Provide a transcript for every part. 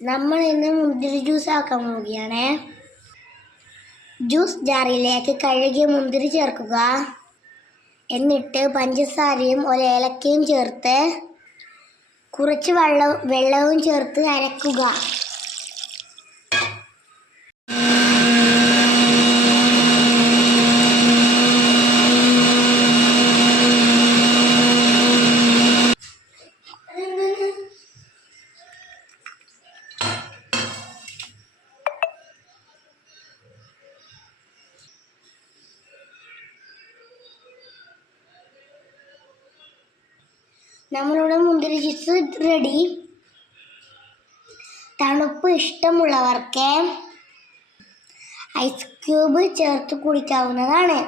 നമ്മൾ ഇന്ന് മുന്തിരി ജ്യൂസ് ആക്കാൻ പോവുകയാണേ. ജ്യൂസ് ജാറിലേക്ക് കഴുകിയ മുന്തിരി ചേർക്കുക. എന്നിട്ട് പഞ്ചസാരയും ഒരു ഏലക്കയും ചേർത്ത് കുറച്ച് വെള്ളം വെള്ളവും ചേർത്ത് അരക്കുക. നമ്മളുടെ മുന്തിരി ജ്യൂസ് റെഡി തണുപ്പ് ഇഷ്ടമുള്ളവർക്ക് ഐസ് ക്യൂബ് ചേർത്ത് കുടിക്കാവുന്നതാണ്.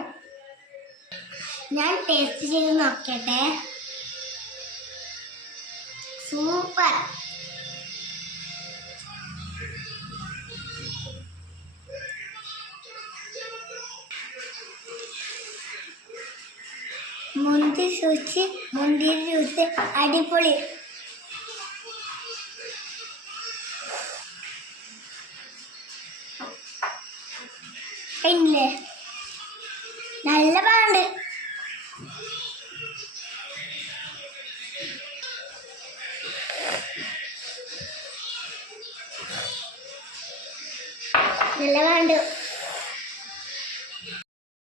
ഞാൻ ടേസ്റ്റ് ചെയ്ത് നോക്കട്ടെ. സൂപ്പർ. മുന്തിരി ജ്യൂസ് മുന്തിരി ജ്യൂസ് അടിപൊളി. ഇല്ലേ നല്ല പാണ്ട് നല്ല പാണ്ട്